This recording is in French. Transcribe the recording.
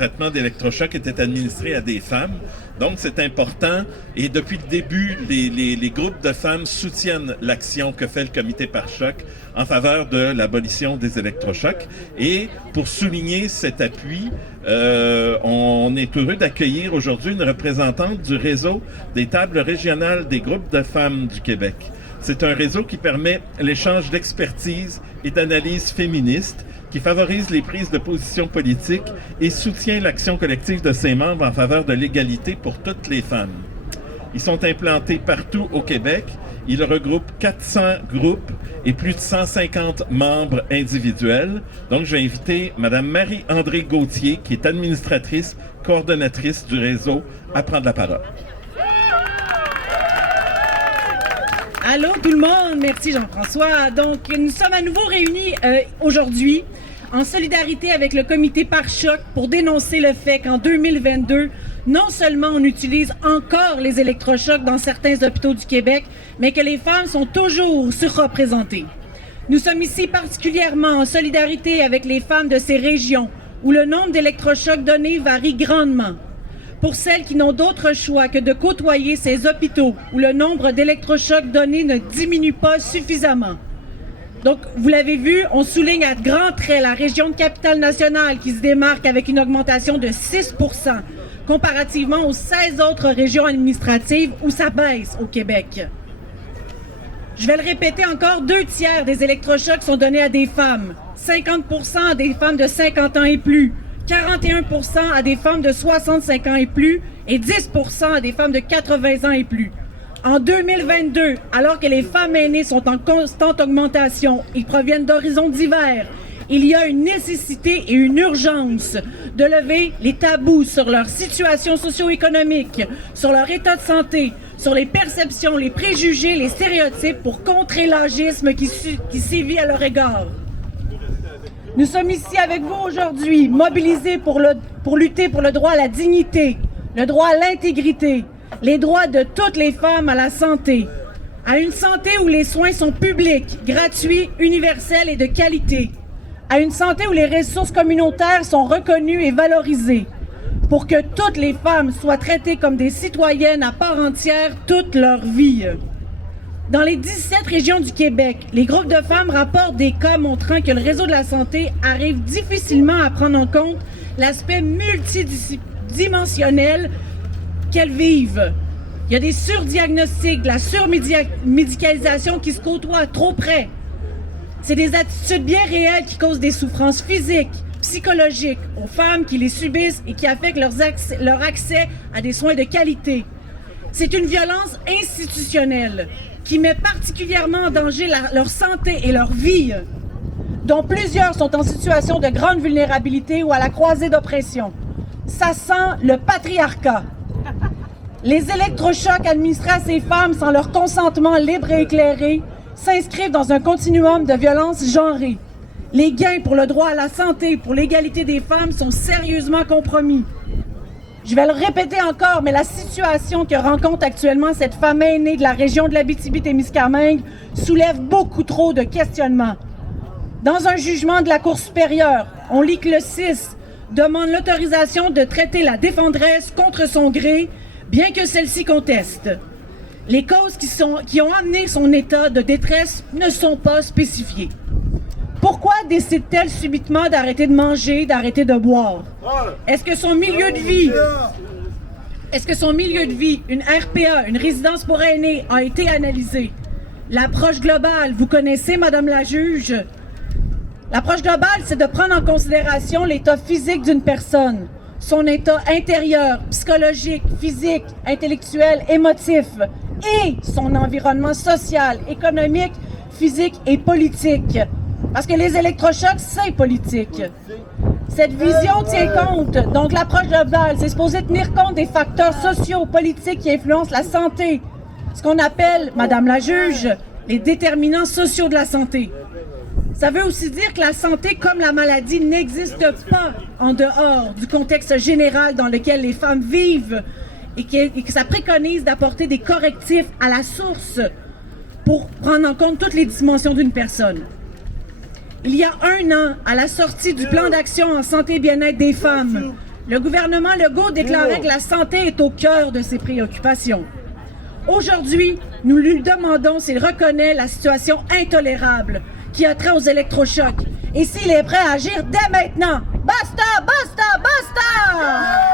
traitement d'électrochoc était administré à des femmes. Donc, c'est important. Et depuis le début, les groupes de femmes soutiennent l'action que fait le comité pare-choc en faveur de l'abolition des électrochocs. Et pour souligner cet appui, on est heureux d'accueillir aujourd'hui une représentante du réseau des tables régionales des groupes de femmes du Québec. C'est un réseau qui permet l'échange d'expertise et d'analyse féministe, qui favorise les prises de position politiques et soutient l'action collective de ses membres en faveur de l'égalité pour toutes les femmes. Ils sont implantés partout au Québec. Ils regroupent 400 groupes et plus de 150 membres individuels. Donc, je vais inviter Mme Marie-André Gauthier, qui est administratrice, coordonnatrice du réseau, à prendre la parole. Allô tout le monde, merci Jean-François. Donc, nous sommes à nouveau réunis aujourd'hui en solidarité avec le comité pare-choc pour dénoncer le fait qu'en 2022, non seulement on utilise encore les électrochocs dans certains hôpitaux du Québec, mais que les femmes sont toujours surreprésentées. Nous sommes ici particulièrement en solidarité avec les femmes de ces régions où le nombre d'électrochocs donnés varie grandement. Pour celles qui n'ont d'autre choix que de côtoyer ces hôpitaux où le nombre d'électrochocs donnés ne diminue pas suffisamment. Donc, vous l'avez vu, on souligne à grands traits la région de Capitale-Nationale qui se démarque avec une augmentation de 6 % comparativement aux 16 autres régions administratives où ça baisse au Québec. Je vais le répéter encore, 2/3 des électrochocs sont donnés à des femmes, 50 % à des femmes de 50 ans et plus, 41 % à des femmes de 65 ans et plus et 10 % à des femmes de 80 ans et plus. En 2022, alors que les femmes aînées sont en constante augmentation et proviennent d'horizons divers, il y a une nécessité et une urgence de lever les tabous sur leur situation socio-économique, sur leur état de santé, sur les perceptions, les préjugés, les stéréotypes pour contrer l'agisme qui sévit à leur égard. Nous sommes ici avec vous aujourd'hui, mobilisés pour lutter pour le droit à la dignité, le droit à l'intégrité, les droits de toutes les femmes à la santé, à une santé où les soins sont publics, gratuits, universels et de qualité, à une santé où les ressources communautaires sont reconnues et valorisées, pour que toutes les femmes soient traitées comme des citoyennes à part entière toute leur vie. Dans les 17 régions du Québec, les groupes de femmes rapportent des cas montrant que le réseau de la santé arrive difficilement à prendre en compte l'aspect multidimensionnel qu'elles vivent. Il y a des surdiagnostics, de la surmédicalisation qui se côtoient trop près. C'est des attitudes bien réelles qui causent des souffrances physiques, psychologiques aux femmes qui les subissent et qui affectent leur accès à des soins de qualité. C'est une violence institutionnelle qui met particulièrement en danger leur santé et leur vie, dont plusieurs sont en situation de grande vulnérabilité ou à la croisée d'oppression. Ça sent le patriarcat. Les électrochocs administrés à ces femmes sans leur consentement libre et éclairé s'inscrivent dans un continuum de violence genrée. Les gains pour le droit à la santé, pour l'égalité des femmes sont sérieusement compromis. Je vais le répéter encore, mais la situation que rencontre actuellement cette femme aînée de la région de l'Abitibi-Témiscamingue soulève beaucoup trop de questionnements. Dans un jugement de la Cour supérieure, on lit que le CIS demande l'autorisation de traiter la défendresse contre son gré, bien que celle-ci conteste. Les causes qui ont amené son état de détresse ne sont pas spécifiées. Pourquoi décide-t-elle subitement d'arrêter de manger, d'arrêter de boire? Est-ce que son milieu de vie, une RPA, une résidence pour aînés, a été analysé? L'approche globale, vous connaissez, Madame la juge? L'approche globale, c'est de prendre en considération l'état physique d'une personne, son état intérieur, psychologique, physique, intellectuel, émotif, et son environnement social, économique, physique et politique. Parce que les électrochocs, c'est politique. Cette vision tient compte, donc l'approche globale, c'est supposé tenir compte des facteurs sociaux, politiques qui influencent la santé. Ce qu'on appelle, Madame la juge, les déterminants sociaux de la santé. Ça veut aussi dire que la santé, comme la maladie, n'existe pas en dehors du contexte général dans lequel les femmes vivent et que ça préconise d'apporter des correctifs à la source pour prendre en compte toutes les dimensions d'une personne. Il y a 1 an, à la sortie du plan d'action en santé et bien-être des femmes, Le gouvernement Legault déclarait que la santé est au cœur de ses préoccupations. Aujourd'hui, nous lui demandons s'il reconnaît la situation intolérable qui a trait aux électrochocs et s'il est prêt à agir dès maintenant. Basta, basta, basta!